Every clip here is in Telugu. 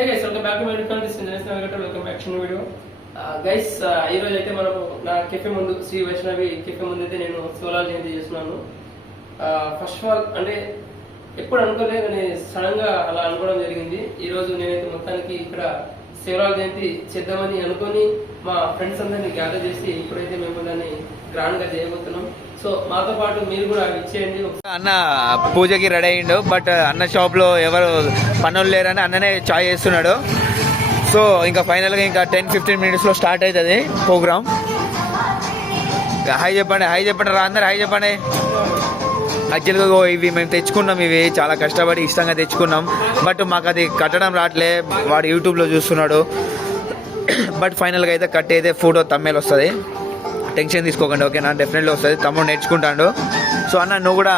Hey guys, welcome back to my channel. This is Nagata. Welcome back to new video. Guys, ఈ రోజు అయితే మనం నా కెఫే ముందు శ్రీ వైష్ణవి కెఫే ముందు అయితే నేను శివలాల్ జయంతి చేస్తున్నాను. ఫస్ట్ ఆఫ్ ఆల్ అంటే ఎప్పుడు అనుకోలేదు, నేను సడన్ గా అలా అనుకోవడం జరిగింది. ఈ రోజు నేనైతే మొత్తానికి ఇక్కడ శివలాల్ జయంతి చేద్దామని అనుకొని మా ఫ్రెండ్స్ అందరినీ గ్యాదర్ చేసి ఇప్పుడైతే మేము దాన్ని గ్రాండ్ గా చేయబోతున్నాం. సో మాతో పాటు మీరు కూడా ఇచ్చేయండి. అన్న పూజకి రెడీ అయ్యిండు, బట్ అన్న షాప్ లో ఎవరు పనులు లేరని అన్ననే చాయ్ చేస్తున్నాడు. సో ఇంకా ఫైనల్గా ఇంకా 10-15 మినిట్స్లో స్టార్ట్ అవుతుంది ప్రోగ్రామ్. హాయ్ చెప్పండి, హాయ్ చెప్పండి రా అందరు, హాయ్ చెప్పండి. యాక్చువల్గా ఇవి మేము తెచ్చుకున్నాం, ఇవి చాలా కష్టపడి ఇష్టంగా తెచ్చుకున్నాం. బట్ మాకు అది కట్టడం రావట్లే, వాడు యూట్యూబ్లో చూస్తున్నాడు. బట్ ఫైనల్గా అయితే కట్టి అయితే ఫోటో తమ్మేలు వస్తుంది, టెన్షన్ తీసుకోకండి ఓకేనా, డెఫినెట్లీ వస్తుంది. తమ్ముడు నేర్చుకుంటాడు. సో అన్న నువ్వు కూడా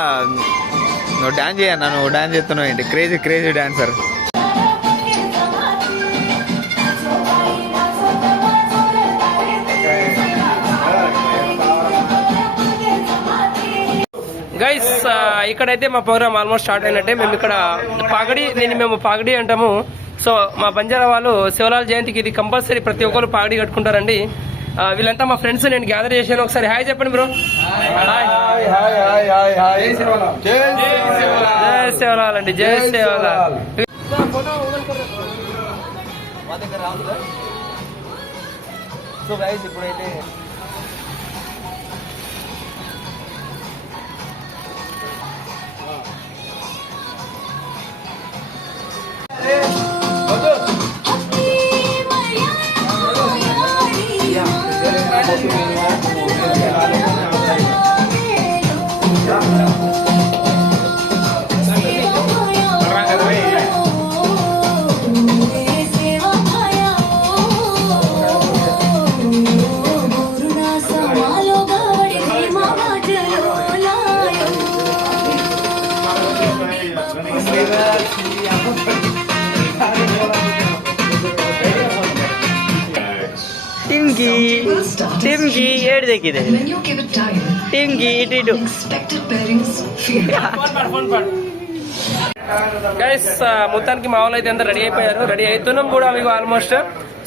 నువ్వు డ్యాన్స్ చేయన్నా, నువ్వు డ్యాన్స్ చేస్తున్నావు ఏంటి, క్రేజీ క్రేజీ డ్యాన్సర్. గైస్ ఇక్కడైతే మా ప్రోగ్రామ్ ఆల్మోస్ట్ స్టార్ట్ అయినట్టే. మేము ఇక్కడ మేము పాగడి అంటాము. సో మా బంజారా వాళ్ళు శివలాల్ జయంతికి ఇది కంపల్సరీ ప్రతి ఒక్కరు పాగడి కట్టుకుంటారండి. వీళ్ళంతా మా ఫ్రెండ్స్, నేను గ్యాదర్ చేశాను. ఒకసారి హాయ్ చెప్పండి బ్రో. జై శివలాల్ అండి, జై శివలాల్. సో గైస్ ఇప్పుడైతే ಟಿಮ್ಗಿ ಏಡ್ ದೇಕಿದೆ, ಟಿಮ್ಗಿ ಇಟ್ಟು గైస్ మొత్తానికి మా వాళ్ళు అయితే అందరూ రెడీ అయిపోయారు, రెడీ అవుతున్నాం కూడా మీకు ఆల్మోస్ట్.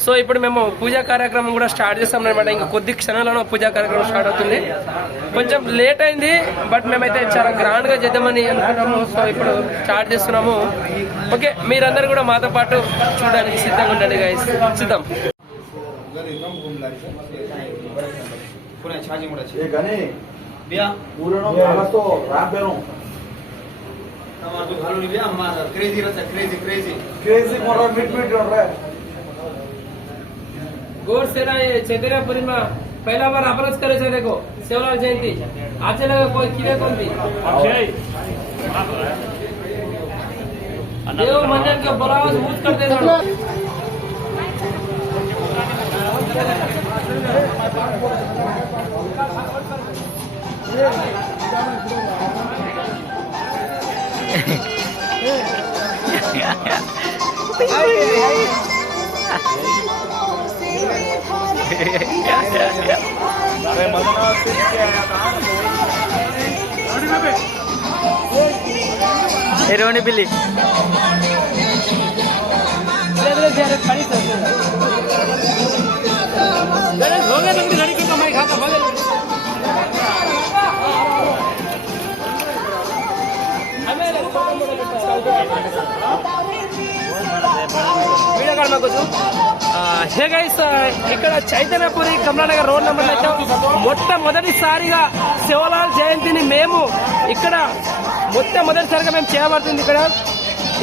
సో ఇప్పుడు మేము పూజా కార్యక్రమం కూడా స్టార్ట్ చేస్తాం అనమాట. ఇంకా కొద్ది క్షణాలలో పూజా కార్యక్రమం స్టార్ట్ అవుతుంది. కొంచెం లేట్ అయింది, బట్ మేమైతే చాలా గ్రాండ్ గా చేద్దామని అనుకున్నాము. సో ఇప్పుడు స్టార్ట్ చేస్తున్నాము. ఓకే, మీరందరూ కూడా మాతో పాటు చూడడానికి సిద్ధంగా ఉండండి గైస్, సిద్ధం. गौर से ना ये चेतरापुरी में पहला बार अपराध करे थे. देखो शिवलाल जयंती आज लगा कोई किले कौन भी देव मंजन के बुलावा मूत करते थे. रोनी बिल्ली హే గైస్, ఇక్కడ చైతన్యపురి కమలానగర్ రోడ్ నెంబర్ అయితే మొట్టమొదటిసారిగా శివలాల్ జయంతిని మేము ఇక్కడ మొట్టమొదటిసారిగా మేము చేయబడుతుంది. ఇక్కడ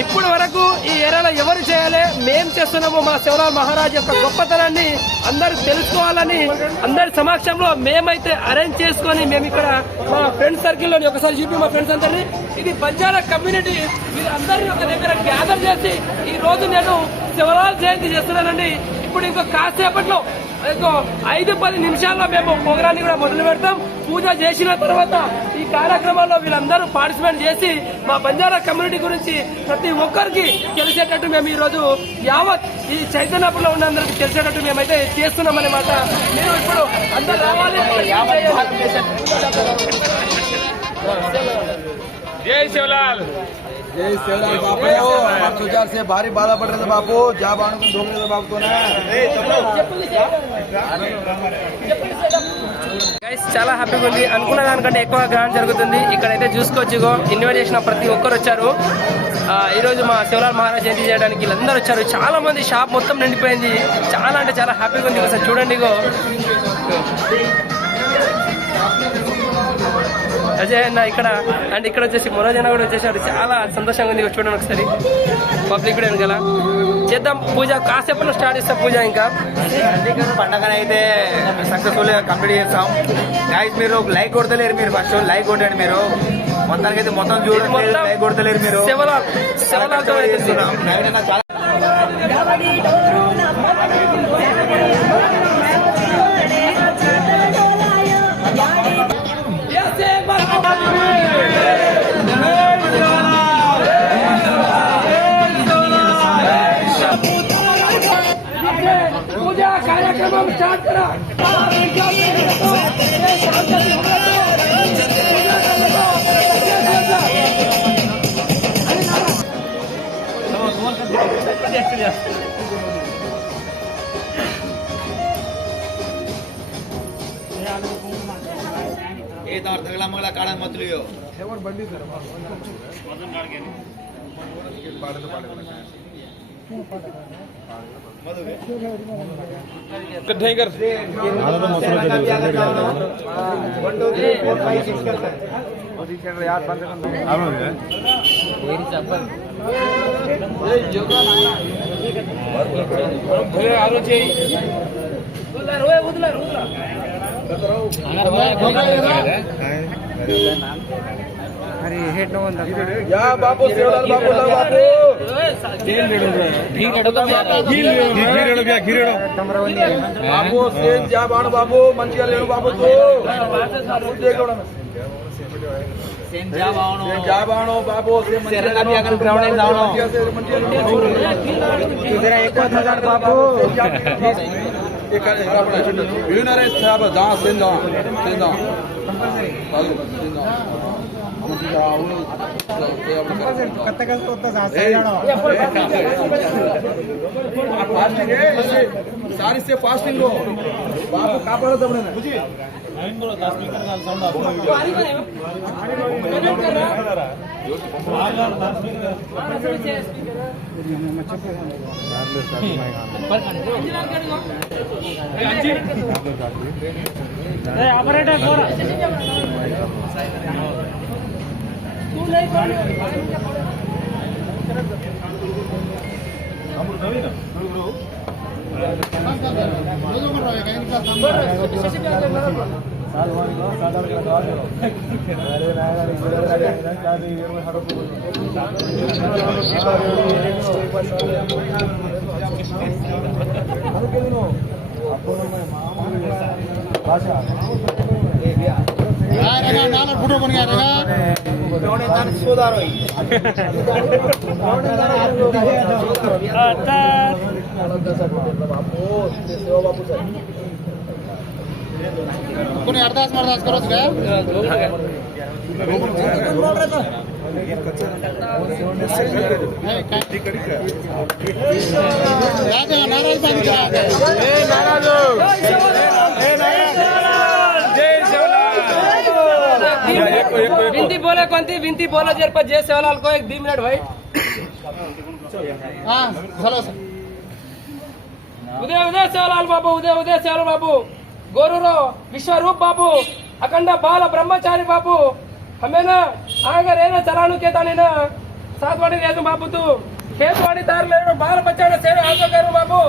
ఇప్పటి వరకు ఈ ఏరియాలో ఎవరు చేయాలి, మేము చేస్తున్నాము. మా శివలాల్ మహారాజ్ యొక్క గొప్పతనాన్ని అందరూ తెలుసుకోవాలని అందరి సమక్షంలో మేమైతే అరేంజ్ చేసుకొని మేము ఇక్కడ మా ఫ్రెండ్స్ సర్కిల్లోని ఒకసారి చూపి మా ఫ్రెండ్స్ అందరినీ, ఇది బంజారా కమ్యూనిటీ, వీరందరినీ ఒక దగ్గర గ్యాదర్ చేసి ఈ రోజు నేను శివలాల్ జయంతి చేస్తున్నానండి. ఇప్పుడు ఇంకో కాసేపట్లో ఇంకో 5-10 నిమిషాల్లో మేము ప్రోగ్రాన్ని కూడా మొదలు పెడతాం. పూజ చేసిన తర్వాత ఈ కార్యక్రమాల్లో వీళ్ళందరూ పార్టిసిపేట్ చేసి మా బంజారా కమ్యూనిటీ గురించి ప్రతి ఒక్కరికి తెలిసేటట్టు మేము ఈ రోజు యావత్ ఈ చైతన్యపురంలో ఉన్న అందరికి తెలిసేటట్టు మేమైతే చేస్తున్నామన్నమాట. మీరు ఇప్పుడు అందరు రావాలి. జై శివలాల్. जय सेवलाल बापू हमारे सुजार से भारी बाधा पड़ रहे थे बापू जा बाणु को ढोक रहे थे बापू को ना గైస్ చాలా హ్యాపీగా ఉంది. అనుకున్న దానికంటే ఎక్కువ గ్రాండ్ జరుగుతుంది. ఇక్కడైతే చూసుకోవచ్చు, ఇగో ఇన్వైట్ చేసిన ప్రతి ఒక్కరు వచ్చారు. ఈ రోజు మా శివలాల్ మహారాజ్ జయంతి చేయడానికి వీళ్ళందరూ వచ్చారు. చాలా మంది, షాప్ మొత్తం నిండిపోయింది. చాలా అంటే చాలా హ్యాపీగా ఉంది. ఒకసారి చూడండి, ఇగో అజయ్ అన్న ఇక్కడ అండ్ ఇక్కడ వచ్చేసి మనోజ్ అన్న కూడా వచ్చేసాడు. చాలా సంతోషంగా ఉంది. చూడండి ఒకసారి పబ్లిక్ కూడా వెనకాల. చేద్దాం పూజ, కాసేపు స్టార్ట్ చేస్తాం పూజ. ఇంకా పండగను అయితే సక్సెస్ఫుల్ గా కంప్లీట్ చేస్తాం. గైస్ మీరు లైక్ కొడతలేరు, మీరు ఫస్ట్ లైక్ కొట్టండి. మీరు మొత్తానికి అయితే మొత్తం చూడండి, లైక్ కొడతలేరు మీరు. శివలాల్తో చాలా పూజా కార్యక్రమం స్టార్ట్ కరా. ए तार तगला मगला काढा मत लियो टाइगर अरे हेड नो या बापू सेवलाल बापू ला बापू बापू से जा बाण बाबू मंचिगा लेनु बाबू तू जा बाणो बाबू से मंचिगा ग्राउंड में जानो तेरा 1000 बाबू एक अपना विनरे साहब जा सेन जा सारी से फास्टिंग हो बापू कापड़ दबने बुझी ऑपरेटर फोटो बन गया कोणी अर्धास मर्दास करोच काय विनती बोले कोणती विनती बोला जर पर जय सेवालाल को 1 मिनट भाई हाँ चलो उदय उदय सेवालाल बाबू उदय उदय सेवालाल बाबू गोरुरो विश्वरूप बाबू अखंड बाल ब्रह्मचारी बाबू हमें ना आगर है ना चलानु के ताने ना सातवाड़ी ले बाबू तू खेतवाड़ी तार ले बाल बच्चा सेवा आगे करू बाबू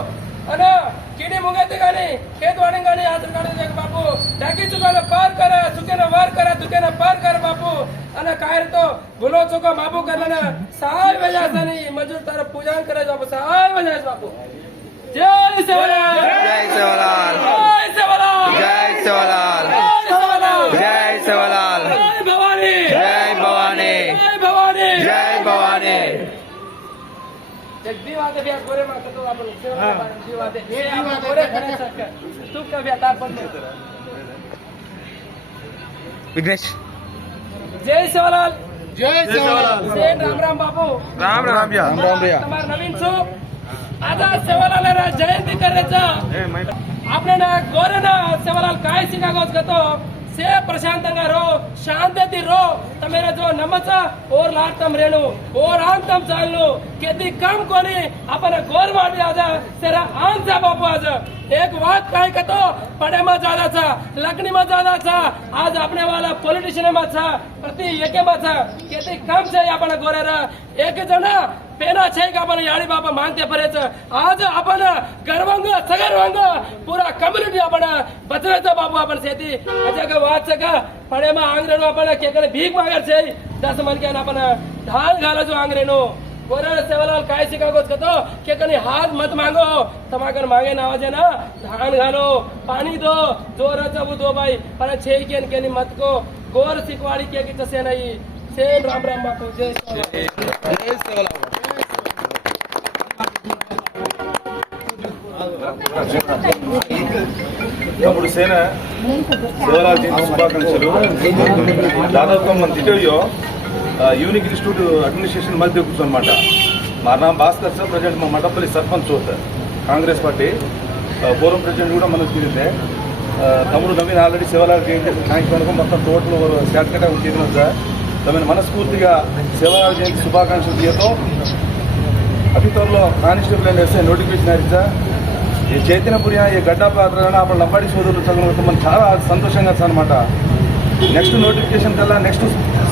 अरे कीड़ी मुंगेती गानी खेतवाड़ी गानी आदर गानी देख बापू टाकी चुकाने पार करे चुकेने वार करे दुकेने पार करे बापू अने कायर तो भूलो चुका बापू करना साल वजह से नहीं मजूर तारा पूजा करे बापू साल वजह से बापू जय सेवालाल जय सेवालाल जय सेवालाल जय सेवालाल जय सेवालाल जय भवानी जय भवानी जय भवानी जय भवानी जगदी वादे भी गोरे माता तो आपण सेवा वादे हे आपण गोरे खणे सक तू का भी आता पण विघ्नेश जय सेवालाल सेठ राम राम बाबू राम राम भैया तुम्हारा नवीन सो आता सेवालाल जयंती करायचं आपल्याला गोरेना सेवालाल काय शिकागोस गतो से प्रशांतंगा रो शांतती रो तमेरा जो नमचा और लाटम रेणु और आंतम चालू केती काम कोणी आपण गोर वाटी आज सेरा आंचा बापू आज एक बात काय कतो पडेमा जादाचा लग्नीमा जादाचा आज आपने वाला पॉलिटिशियन माचा प्रति एके माचा केती काम छे आपण गोरेरा एक जण पेना छे का आपण याडी बापा मानते परेच आज आपण गर्वंग सगर्वंग पूरा कम्युनिटी आपण बचराचा बापू आपण सेती अजग वाच का पडेमा आंगरेनो आपण केकडे भीक मागर छे 10 मन के आपण ढाल घालो जो आंगरेनो गोरे सेवालाल काय शिकागोस कतो के कनी हाथ मत मांगो तमाकर मांगे ना आवाजे ना धान घालो पानी दो जोर जबू दो भाई पर छे केन केनी मत को गोर सिकवाड़ी के की तसे नहीं से राम राम बापू जय सेवालाल ఇప్పుడు సేన శివలాల్ జయంతి శుభాకాంక్షలు దాదాపు మన దిటోయో यूनिक इंस्टीट्यूट एडमिनिस्ट्रेशन मध्य కూర్చోనమాట మా నామ భాస్కర్ సార్ ప్రెసిడెంట్ మా మడపల్లి సర్పంచ్ అవుతారు కాంగ్రెస్ పార్టీ ఫోరం ప్రెసిడెంట్ కూడా మనకు ತಿಳಿದಿದೆ తమ్ముడు నవీన్ ఆల్రెడీ శివలాల్ జయంతి కార్యక్రమం మొత్తం టోటల్ శాఖగా ఉంటున్నాం సార్ తమను మనస్ఫూర్తిగా శివలాల్ జయంతి శుభాకాంక్షలు తీయతో अभी तो कानिस्टेबल ऐसे नोटिफिकेशन है सर ये चैतन्यपुरी ये गड्ढा पात्र अपन लंबाड़ी सोदर मन चाला संतोषंगा अन्नमाट नेक्स्ट नोटिफिकेशन कल्ला नेक्स्ट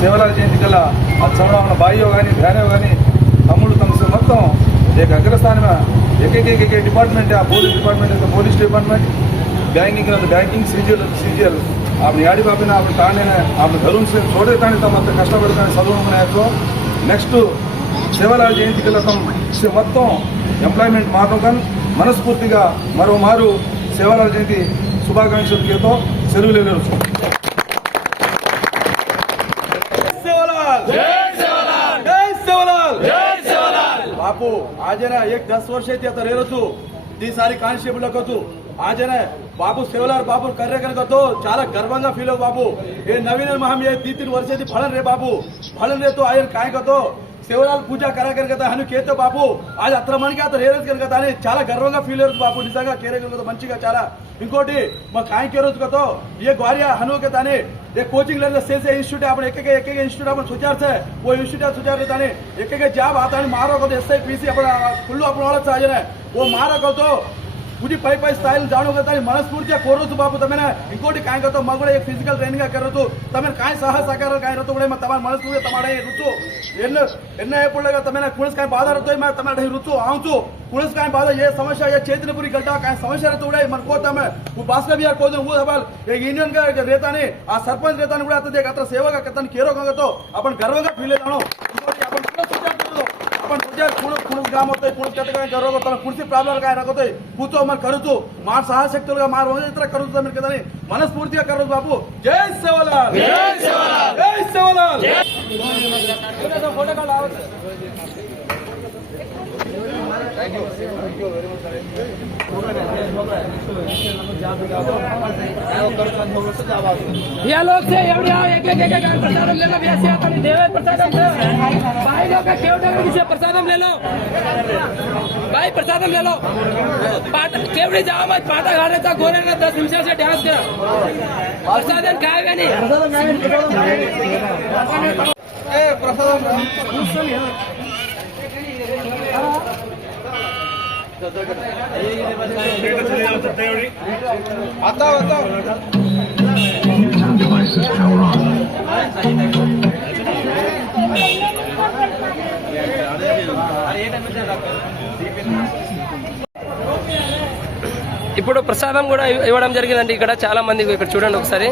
सेवालाल जयंती कल्ला अब चवड़ा भाइयों बहनों तम्मुड़ तम से मोत्तम एक अग्रस्थान में एक department police department police department banking banking CGL आपने याड़ी बापिना आपने ताने आपने धरून से छोड़े ताने तम कष्टपड़ता चलो नेक्स्ट सेवालाल जयंती कल्ला तम से मोत्तम ఎంప్లాయ్మెంట్ మాత్రం మనస్ఫూర్తిగా మరో మారు సేవాలాల్ జయంతి శుభాకాంక్షలతో సెలవులు వెళ్ళవచ్చు बापू आज है ना एक 10 वर्ष आता रेरचू दी सारी कानिस्टेबल आज है ना बापू सेवालाल बापू कर्रे तो चाला गर्व फील हो बापू ये नवीन हम ये 3 वर्ष फलन रे बापू फलन रे तो आयर काय कतो सेवालाल पूजा करा करता हनु केतो बापू आज अत्र मन के रेरस करता चाला गर्व फील बापू निजा केरे मंचिगा चाला इंकोटी काय केरो ये ग्वारिया हनु के ताने ये कोचिंग से इंस्टीट्यूट अपन एक इंस्टीट्यूट अपन सुचार से वो इंस्टीट्यूट सुचार ताने एक जॉब आता मारो को SI PC अपन फुल अपन वाला चाहिए वो मारा को तो पूरी पै स्थाई जाणू करता मनस्फूर्ति कोरु बापू तमें इंकोटी काय करतो मग एक फिजिकल ट्रेनिंग करो तमें काय साहस साकार काय रहतो तमार मनस्फूर्ति तमारे ऋतु एन्न एपुड़गा तमें कुणस काय बाधा रहतो मैं तमारे ऋतु आऊँ कुणस काय बाधा ये समस्या ये चैतन्यपुरी गड्ढा काय समस्या रहतो मन को तमें वो भास्कर बिहार को वो सवाल एक यूनियन का रहता नहीं आ सरपंच रहता नहीं आता देख अत्र सेवा का केरो तो अपन गर्व का फील जानो अपन कुणस ग्राम होते कुणस गर्व तमें कुर्सी प्रॉब्लम काय रखते पूछो मन करूँ मार साहशक्ति मार करूँ तमें कहता मनस्फूर्ति करो बापू जय सेवालाल जय सेवालाल जय सेवालाल फोटो का या लोग से एक प्रसादम ले लो देवे प्रसादम भाई लोग का केवड़ा से प्रसादम ले लो भाई प्रसादम ले लो केवड़ी जाओ मत पाटा घाटे था गोरे ने 10 निमिष से डांस करा प्रसादम खाएगा नहीं आता Devices power on. ఇప్పుడు ప్రసాదం కూడా ఇవ్వడం జరిగిందండి ఇక్కడ చాలా మంది ఇక్కడ చూడండి ఒకసారి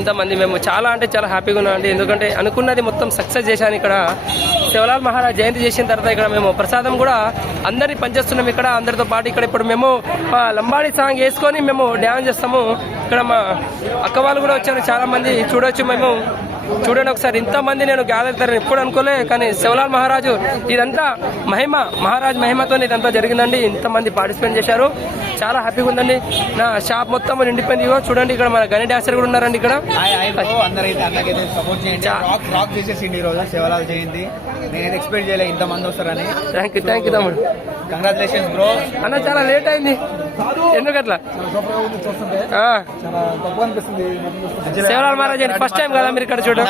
ఇంతమంది మేము చాలా అంటే చాలా హ్యాపీగా ఉన్నామండి ఎందుకంటే అనుకున్నది మొత్తం సక్సెస్ చేశాను ఇక్కడ శివలాల్ మహారాజ్ జయంతి చేసిన తర్వాత ఇక్కడ మేము ప్రసాదం కూడా అందరినీ పనిచేస్తున్నాం ఇక్కడ అందరితో పాటు ఇక్కడ ఇప్పుడు మేము లంబాడి సాంగ్ వేసుకొని మేము డ్యాన్స్ చేస్తాము ఇక్కడ మా అక్క వాళ్ళు కూడా వచ్చారు చాలా మంది చూడొచ్చు మేము చూడండి ఒకసారి ఇంతమంది నేను గ్యాదర్ అవుతారని ఎప్పుడు అనుకోలే, కానీ శివలాల్ మహారాజు ఇదంతా మహారాజ్ మహిమతో ఇదంతా జరిగిందండి. ఇంతమంది పార్టిసిపేట్ చేశారు, చాలా హ్యాపీగా ఉందండి. నా షాప్ మొత్తం నిండిపోయింది. ఇగో చూడండి ఇక్కడ మన గణి డాన్సర్ కూడా ఉన్నారండి ఇక్కడ. అందరైతే అన్నకైతే సపోర్ట్ చేయండి. రాక్ చేసేసింది ఈ రోజు శివలాల్ జయంతి. నేనైతే ఎక్స్పెక్ట్ చేయలేదు ఇంతమంది వస్తారని. థ్యాంక్ యూ తమ్ముడు. Congratulations bro. అన్న చాలా లేట్ అయింది ఎందుకట్లా? శివలాల్ మహారాజ్ ఫస్ట్ టైం కదా మీరు ఇక్కడ చూడడం?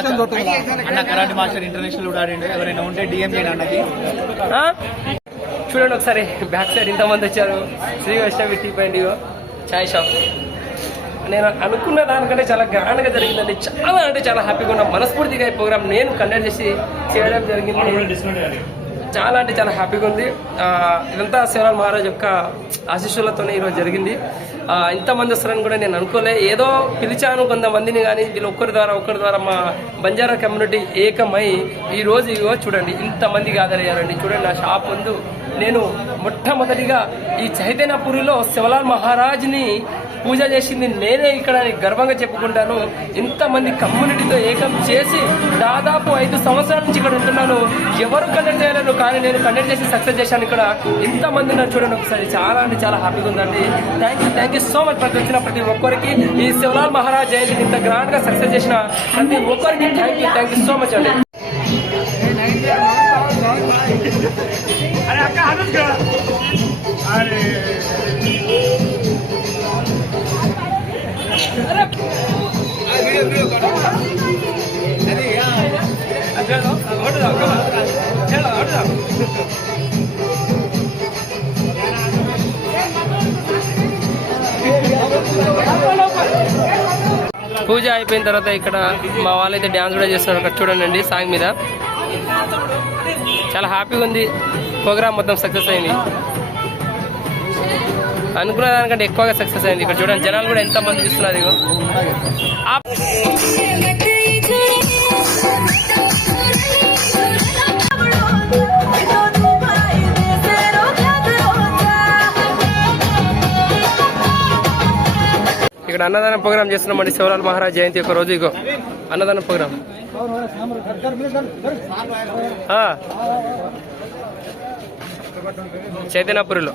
అన్న కరాటే మాస్టర్ ఇంటర్నేషనల్ కూడా ఆడిండు. ఎవరైనా ఉంటే డిఎం చేయండి అన్నకి. చూడండి ఒకసారి బ్యాక్ సైడ్ ఇంతమంది వచ్చారు. శ్రీ వైష్ణవి టీ పాయింట్ చాయ్ షాప్. నేను అనుకున్న దానికంటే చాలా గ్రాండ్గా జరిగిందండి. చాలా అంటే చాలా హ్యాపీగా ఉన్న మనస్ఫూర్తిగా ఈ ప్రోగ్రామ్ నేను కండక్ట్ చేసి చేయడం జరిగింది. చాలా అంటే చాలా హ్యాపీగా ఉంది. ఇదంతా శివలాల్ మహారాజ్ యొక్క ఆశీస్సులతోనే ఈరోజు జరిగింది. ఇంతమంది వస్తారని కూడా నేను అనుకోలే. ఏదో పిలిచాను కొంతమందిని, కానీ వీళ్ళు ఒకరి ద్వారా మా బంజారా కమ్యూనిటీ ఏకమై ఈరోజు ఇగో చూడండి ఇంతమంది గ్యాదర్ అయ్యారండి. చూడండి నా షాప్ ముందు నేను మొట్టమొదటిగా ఈ చైతన్యపురిలో శివలాల్ మహారాజ్ని పూజ చేసింది నేనే ఇక్కడ గర్వంగా చెప్పుకుంటాను. ఇంతమంది కమ్యూనిటీతో ఏకం చేసి దాదాపు 5 సంవత్సరాల నుంచి ఇక్కడ ఉంటున్నాను. ఎవరు కండక్ట్ చేయలేను, కానీ నేను కండక్ట్ చేసి సక్సెస్ చేశాను. ఇక్కడ ఇంతమంది నన్ను చూడండి ఒకసారి. చాలా అంటే చాలా హ్యాపీగా ఉందండి. Thank you so much. వచ్చిన ప్రతి ఒక్కరికి ఈ శివలాల్ మహారాజ్ జయంతిని ఇంత గ్రాండ్ గా సక్సెస్ చేసిన ప్రతి ఒక్కరికి థ్యాంక్ యూ సో మచ్ అండి. పూజ అయిపోయిన తర్వాత ఇక్కడ మా వాళ్ళైతే డ్యాన్స్ కూడా చేస్తున్నారు. అక్కడ చూడండి సాంగ్ మీద. చాలా హ్యాపీగా ఉంది. ప్రోగ్రామ్ మొత్తం సక్సెస్ అయింది. అనుకున్న దానికంటే ఎక్కువగా సక్సెస్ అయింది. ఇక్కడ చూడండి జనాలు కూడా ఎంత మంది చూస్తున్నారు. ఇగో ఇక్కడ అన్నదాన ప్రోగ్రామ్ చేస్తున్నామండి. శివలాల్ మహారాజ్ జయంతి ఒక రోజు ఇగో అన్నదాన ప్రోగ్రామ్ చైతన్యపురిలో.